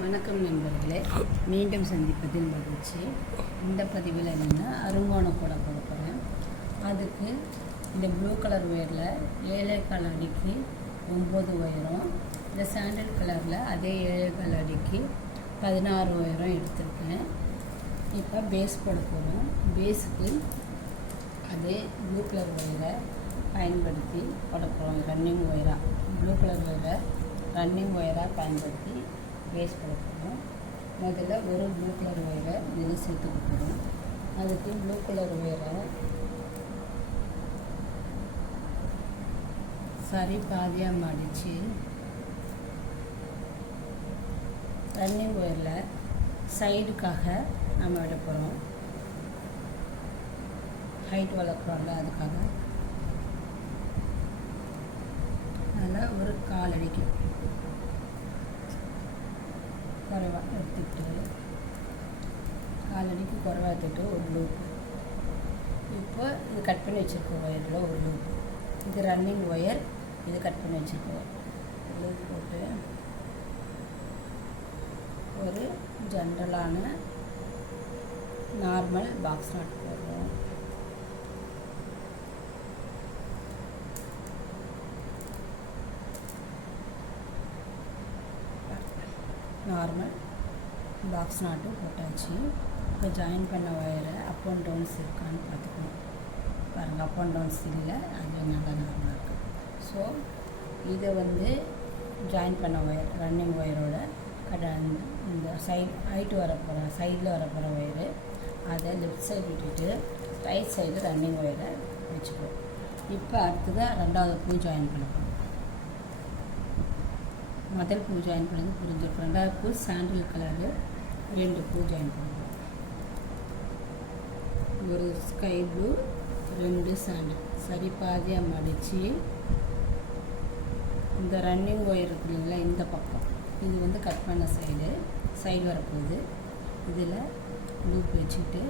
வணக்கம் நண்பர்களே, மீண்டும் சந்திப்பதில் மகிழ்ச்சி. இந்த பதிவில் என்னென்னா அருங்கோணம் கூட போட போகிறேன். அதுக்கு இந்த ப்ளூ கலர் ஒயரில் 7.25 அடிக்கு 9 ஒயரும், இந்த சாண்டல் கலரில் அதே 7.25 அடிக்கு 16 ஒயரும் எடுத்திருக்கேன். இப்போ பேஸ் போட போகிறோம். பேஸுக்கு அதே ப்ளூ கலர் ஒயரை பயன்படுத்தி போட போகிறோம். ரன்னிங் ஒயராக ப்ளூ கலர் ஒயரை ரன்னிங் ஒயராக பயன்படுத்தி பேஸ் போட போகிறோம். முதல்ல ஒரு ப்ளூ கலர் ஒயரை இதில் சேர்த்துக்க போகிறோம். அதுக்கு ப்ளூ கலர் ஒயரை சரி பாதியாக மடித்து ரன்னிங் ஒயரில் சைடுக்காக நம்ம விட போகிறோம். ஹைட் வளர்க்குறோம்ல, அதுக்காக அதில் ஒரு 1/4 அடிக்கு குறைவாக எடுத்துக்கிட்டு 1/4 அடிக்கு குறைவாக எடுத்துக்கிட்டு ஒரு லூப். இப்போ இது கட் பண்ணி வச்சுருக்க ஒயரில் ஒரு லூப். இது ரன்னிங் ஒயர், இது கட் பண்ணி வச்சுருக்கோம். லூப் போட்டு ஒரு ஜென்ரலான நார்மல் பாக்ஸ் நாட் போடுறோம். நார்மல் பாக்ஸ் நாட்டும் போட்டாச்சு. இப்போ ஜாயின் பண்ண ஒயரை அப் அண்ட் டவுன்ஸ் இருக்கான்னு பார்த்துக்கணும். பாருங்கள், அப் அண்ட் டவுன்ஸ் இல்லை, அது நல்லா நார்மலாக இருக்குது. ஸோ இதை ஜாயின் பண்ண ஒயர் ரன்னிங் ஒயரோட இந்த ஹைட்டு வரப்போகிற சைடில் வரப்போகிற ஒயரு அதை லெஃப்ட் சைடு விட்டுட்டு ரைட் சைடு ரன்னிங் ஒயரை வச்சுக்குவோம். இப்போ அடுத்ததாக 2வது பூ ஜாயின் பண்ண போகிறோம். முதல் பூ ஜாயின் பண்ணது புரிஞ்சிருக்கும். 2வது பூ சாண்டில் கலரு 2 பூ ஜாயின் பண்ணுவோம். ஒரு ஸ்கை ப்ளூ 2 சாண்டில் சரி பாதியாக மடித்து இந்த ரன்னிங் ஒயர் இருக்குங்களா, இந்த பக்கம் இது கட் பண்ண சைடு வரப்போகுது. இதில் லூப் வச்சுக்கிட்டு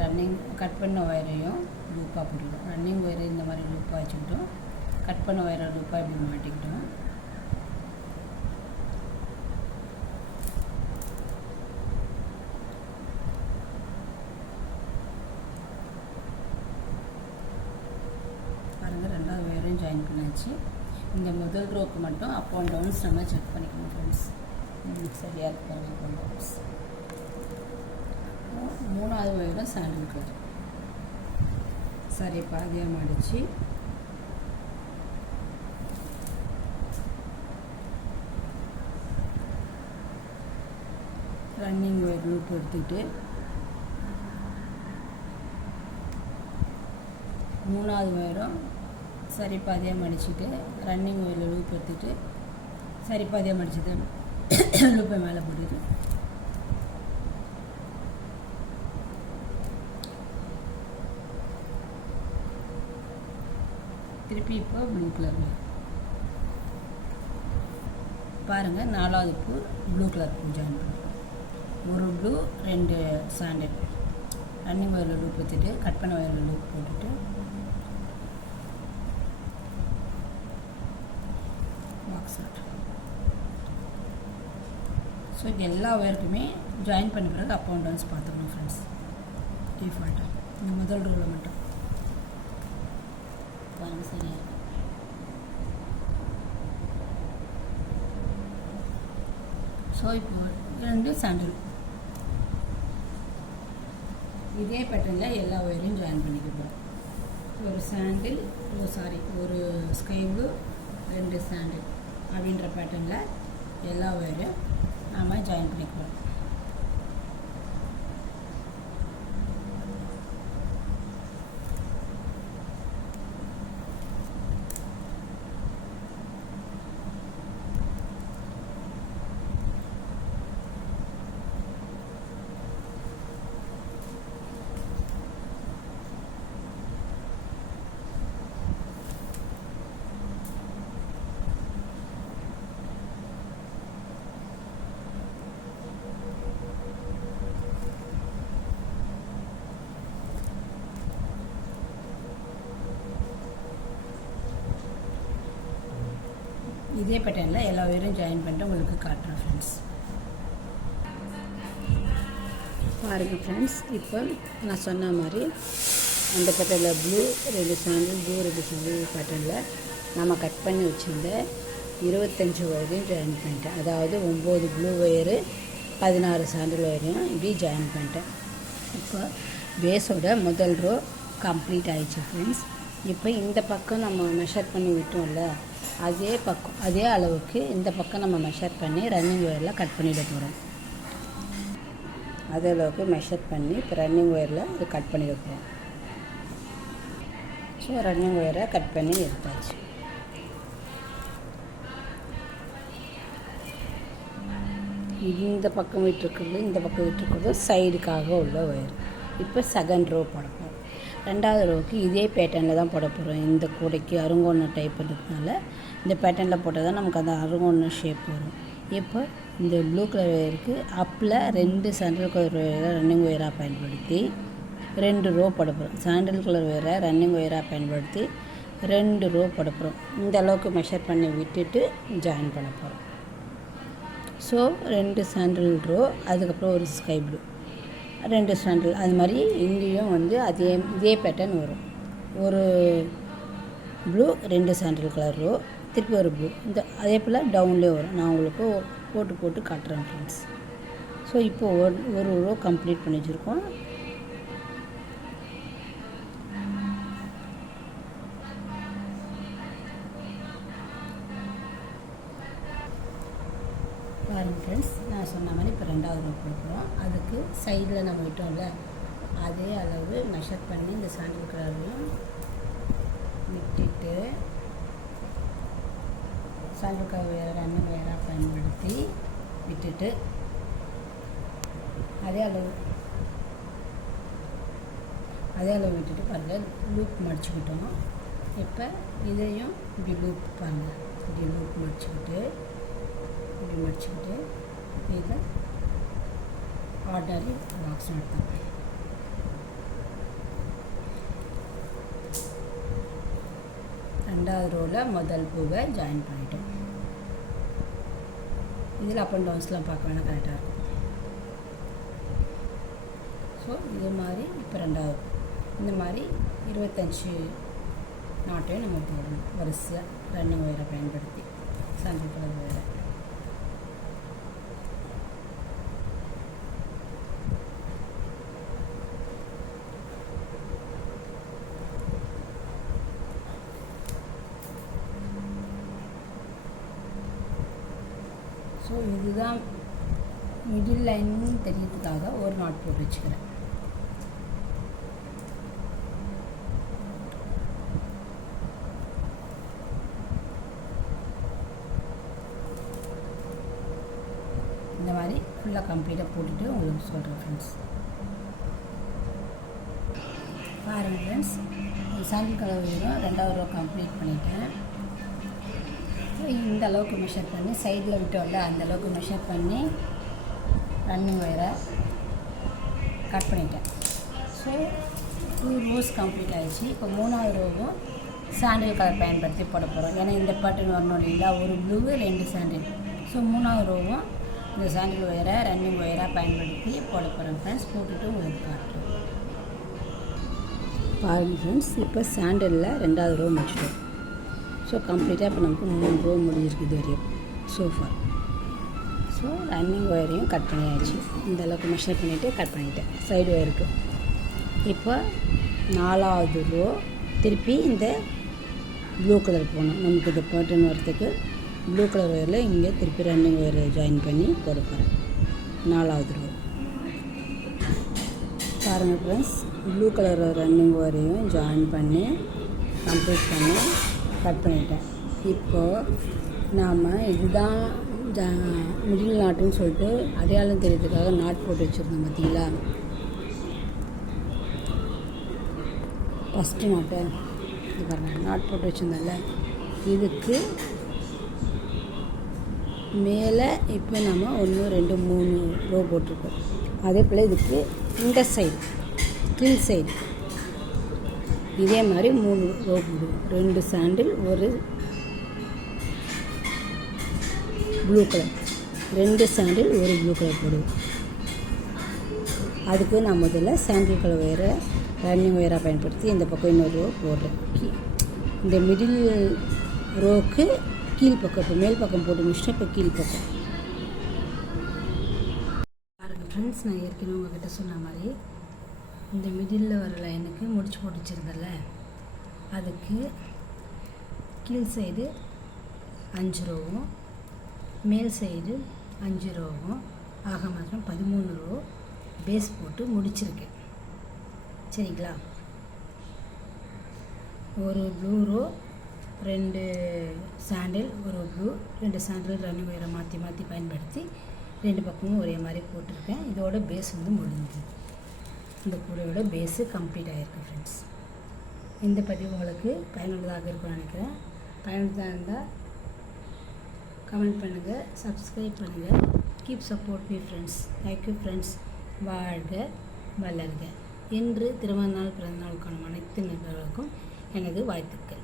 ரன்னிங் கட் பண்ண ஒயரையும் லூப்பாக போட்டுக்கிட்டோம். ரன்னிங் ஒயரை இந்த மாதிரி லூப்பாக வச்சுக்கிட்டோம். கட் பண்ண ஒயரை லூப்பாக இப்படி மாட்டிக்கிட்டோம். பாருங்கள், 2வது ஒயரையும் ஜாயின் பண்ணியாச்சு. இந்த முதல் ரோக்கு மட்டும் அப் அண்ட் டவுன்ஸ் நம்ம செக் பண்ணிக்கணும் ஃப்ரெண்ட்ஸ். சரியாக இருக்கு பாருங்கள், அப் அண்ட் டவுன்ஸ். 3வது ஒயரும் சாண்டில் கலர் சரி பாதியாக மடித்து ரன்னிங் ஒயர் லூப் எடுத்துக்கிட்டு 3வது ஒயரும் சரி பாதியாக மடிச்சுட்டு ரன்னிங் ஒயரில் லூப் எடுத்துகிட்டு சரி பாதியாக மடிச்சுட்டு லூப்பை மேலே போட்டுட்டு திருப்பி இப்போ ப்ளூ கலர் பாருங்கள். 4வது பூ ப்ளூ கலர் பூ ஜாயின் பண்ணுறோம். ஒரு ப்ளூ 2 சாண்டில் ரன்னிங் ஒயரில் லூப் எடுத்துகிட்டு கட் பண்ண ஒயரில் லூப் போட்டுட்டு பாக்ஸ் நாட். ஸோ இது எல்லா ஒயருக்குமே ஜாயின் பண்ண பிறகு அப் அண்ட் டவுன்ஸ் பார்த்துக்கணும் ஃப்ரெண்ட்ஸ். டிஃபால்ட்டாக இந்த முதல் ரோவில் மட்டும் பாருங்கள், சரியாக இருக்கும். ஸோ இப்போ 2 சாண்டில் இதே பேட்டர்னில் எல்லா ஒயரையும் ஜாயின் பண்ணிக்க போகிறோம். ஒரு சாண்டில் ஒரு ஸ்கை ப்ளூ 2 சாண்டில் அப்படின்ற பேட்டர்னில் எல்லா ஒயரையும் நாம் ஜாயின் பண்ணிக்கிறோம். இதே பேட்டர்னில் எல்லா ஒயரும் ஜாயின் பண்ணிட்டு உங்களுக்கு காட்டுறேன் ஃப்ரெண்ட்ஸ். பாருங்கள் ஃப்ரெண்ட்ஸ், இப்போ நான் சொன்ன மாதிரி அந்த பேட்டர்னில் ப்ளூ 2 சாண்டில், ப்ளூ 2 சாண்டில் பேட்டர்னில் நம்ம கட் பண்ணி வச்சுருந்த 25 ஒயரையும் ஜாயின் பண்ணிட்டேன். அதாவது 9 ப்ளூ ஒயரு 16 சாண்டில் ஒயரையும் இப்படி ஜாயின் பண்ணிட்டேன். இப்போ பேஸோட முதல் ரோ கம்ப்ளீட் ஆகிடுச்சு ஃப்ரெண்ட்ஸ். இப்போ இந்த பக்கம் நம்ம மெஷர் பண்ணி விட்டோம்ல, அதே அளவுக்கு இந்த பக்கம் நம்ம மெஷர் பண்ணி ரன்னிங் ஒயரில் கட் பண்ணிட போகிறோம். அதே அளவுக்கு மெஷர் பண்ணி இப்போ ரன்னிங் ஒயரில் இது கட் பண்ணிட போகிறோம். ஸோ ரன்னிங் ஒயரை கட் பண்ணி எடுத்தாச்சு. இந்த பக்கம் விட்டுருக்குறது, இந்த பக்கம் விட்டுருக்கிறது சைடுக்காக உள்ள ஒயர். இப்போ செகண்ட் ரோ போட போகிறோம். ரெண்டாவது ரோவுக்கு இதே பேட்டர்னில் தான் போட போகிறோம். இந்த கூடைக்கு அருங்கோண டைப் பண்ணுறதுனால இந்த பேட்டர்னில் போட்டால் தான் நமக்கு அந்த அருங்கோண ஷேப் வரும். இப்போ இந்த ப்ளூ கலர் ஒயருக்கு அப்பில் 2 சாண்டில் கலர் ஒயரை ரன்னிங் ஒயராக பயன்படுத்தி 2 ரோ போட போகிறோம். சாண்டில் கலர் ஒயரை ரன்னிங் ஒயராக பயன்படுத்தி 2 ரோ போட போகிறோம். இந்த அளவுக்கு மெஷர் பண்ணி விட்டுட்டு ஜாயின் பண்ண போகிறோம். ஸோ 2 சாண்டில் ரோ, அதுக்கப்புறம் ஒரு ஸ்கை ப்ளூ 2 சாண்டில், அது மாதிரி இங்கேயும் வந்து இதே பேட்டர்ன் வரும். ஒரு ப்ளூ 2 சாண்டில் கலர் ரோ, திருப்பி ஒரு ப்ளூ, இந்த அதே போல் டவுன்லேயே வரும். நான் உங்களுக்கு போட்டு காட்டுறேன் ஃப்ரெண்ட்ஸ். ஸோ இப்போது ஒரு ரோ கம்ப்ளீட் பண்ணி வச்சுருக்கோம். பாருங்கள் ஃப்ரெண்ட்ஸ், நான் சொன்ன மாதிரி இப்போ ரெண்டாவது ரோ கொடுக்குறோம். அதுக்கு சைடில் நம்ம விட்டோம்ல, அதே அளவு மெஷர் பண்ணி இந்த சாண்டில் கலரையும் விட்டுட்டு சாண்டில் கலர் வேறு ரன்னிங் வேறாக பயன்படுத்தி விட்டுட்டு அதே அளவு விட்டுட்டு பாருங்கள், லூப் மடிச்சுக்கிட்டோம். இப்போ இதையும் இப்படி லூப் பாருங்கள், இப்படி லூப் மடிச்சுக்கிட்டு இதை ஆர்டரி பாக்ஸ் நடத்தோம். ரெண்டாவது ரோவில் முதல் பூவை ஜாயின் பண்ணிட்டோம். இதில் அப் அண்ட் டவுன்ஸ்லாம் பார்க்க வேணால் கரெக்டாக இருக்கும். ஸோ இது மாதிரி இப்போ ரெண்டாவது இந்த மாதிரி 25 நாட்டையும் நம்ம போடணும் வரிசையாக ரன்னிங் ஒயரை பயன்படுத்தி சாண்டில் கலர் ஒயரை. ஸோ இதுதான் மிடில் லைன்னு தெரியறதுக்காக ஒரு நாட் போட்டு வச்சுக்கிறேன். இந்த மாதிரி ஃபுல்லாக கம்ப்ளீட்டாக போட்டுட்டு உங்களுக்கு சொல்கிறேன் ஃப்ரெண்ட்ஸ். பாருங்கள் ஃப்ரெண்ட்ஸ், சாண்டில் கலர் வரும் ரெண்டாவது ரோ கம்ப்ளீட் பண்ணிட்டேன். இந்த அளவுக்கு மெஷர் பண்ணி சைடில் விட்டோம்ல, அந்த அளவுக்கு மெஷர் பண்ணி ரன்னிங் ஒயரை கட் பண்ணிட்டேன். ஸோ 2 ரோஸ் கம்ப்ளீட் ஆகிடுச்சு. இப்போ 3வது ரோவும் சாண்டில் கலர் பயன்படுத்தி போட போகிறோம். ஏன்னா இந்த பேட்டர்ன் வரணும் இல்லைங்களா, ஒரு ப்ளூ 2 சாண்டில். ஸோ 3வது ரோவும் இந்த சாண்டில் ஒயரை ரன்னிங் ஒயராக பயன்படுத்தி போட போகிறேன் ஃப்ரெண்ட்ஸ். போட்டுட்டு உங்களுக்கு காட்டுறேன். பாருங்கள் ஃப்ரெண்ட்ஸ், இப்போ சாண்டிலில் 2வது ரோ முடிச்சிட்டோம். ஸோ கம்ப்ளீட்டாக இப்போ நமக்கு 3 ரோ முடிஞ்சிருக்குது வரையும் சோஃபா. ஸோ ரன்னிங் ஒயரையும் கட் பண்ணியாச்சு. இந்த அளவுக்கு மெஷர் பண்ணிவிட்டு கட் பண்ணிவிட்டேன் சைடு ஒயருக்கு. இப்போ 4வது ரோ திருப்பி இந்த ப்ளூ கலர் போகணும். நமக்கு இந்த பேட்டர்ன் வரத்துக்கு ப்ளூ கலர் ஒயரில் இங்கே திருப்பி ரன்னிங் ஒயரை ஜாயின் பண்ணி போட போகிறேன். 4வது ரோ பாருங்கள் ஃப்ரெண்ட்ஸ், ப்ளூ கலர் ரன்னிங் ஒயரையும் ஜாயின் பண்ணி கம்ப்ளீட் பண்ணி கட் பண்ணிட்டேன். இப்போது நாம் இதுதான் மிடில் நாட்டுன்னு சொல்லிட்டு அடையாளம் தெரியறதுக்காக நாட் போட்டு வச்சுருந்தோம் பார்த்தீங்களா. ஃபஸ்ட்டு நாட்டை இது பாருங்கள், நாட் போட்டு வச்சுருந்தோம்ல, இதுக்கு மேலே இப்போ நம்ம 1 2 3 ரோ போட்டிருக்கோம். அதே போல் இதுக்கு இந்த சைடு கீழ் சைடு இதே மாதிரி 3 ரோ போடுவோம். 2 சாண்டில், ஒரு ப்ளூ கலர், 2 சாண்டில், ஒரு ப்ளூ கலர் போடுவோம். அதுக்கு நான் முதல்ல சாண்டில் கலர் ஒயரை ரன்னிங் ஒயராக பயன்படுத்தி இந்த பக்கம் இன்னொரு ரோ போடுறேன். இந்த மிடில் ரோவுக்கு கீழ்ப்பக்கம், இப்போ மேல் பக்கம் போட்டு முடிச்சுட்டு இப்போ கீழ்ப்பக்கம் பாருங்கள் ஃப்ரெண்ட்ஸ். நான் ஏற்கனவே உங்கள்கிட்ட சொன்ன மாதிரி இந்த மிடில் வர லைனுக்கு முடிச்சு போட்டு வச்சுருந்தல, அதுக்கு கீழ் சைடு 5 ரோவும் மேல் சைடு 5 ரோவும் ஆக மாத்திரம் 13 ரோ பேஸ் போட்டு முடிச்சிருக்கேன். சரிங்களா? ஒரு ப்ளூ ரோ, 2 சாண்டில், ஒரு ப்ளூ, 2 சாண்டில் ரன்னிங் ஒயரை மாற்றி மாற்றி பயன்படுத்தி 2 பக்கமும் ஒரே மாதிரி போட்டிருக்கேன். இதோட பேஸ் முடிஞ்சுது. இந்த கூடையோட பேஸு கம்ப்ளீட் ஆகிருக்கு ஃப்ரெண்ட்ஸ். இந்த பதிவு உங்களுக்கு பயனுள்ளதாக இருக்கும்னு நினைக்கிறேன். பயனுள்ளதாக இருந்தால் கமெண்ட் பண்ணுங்கள், சப்ஸ்கிரைப் பண்ணுங்கள். Keep support me friends. Thank you friends. வாழ்க வளர்க. இன்று திருமண நாள் பிறந்த நாளுக்கான அனைத்து நண்பர்களுக்கும் எனது வாழ்த்துக்கள்.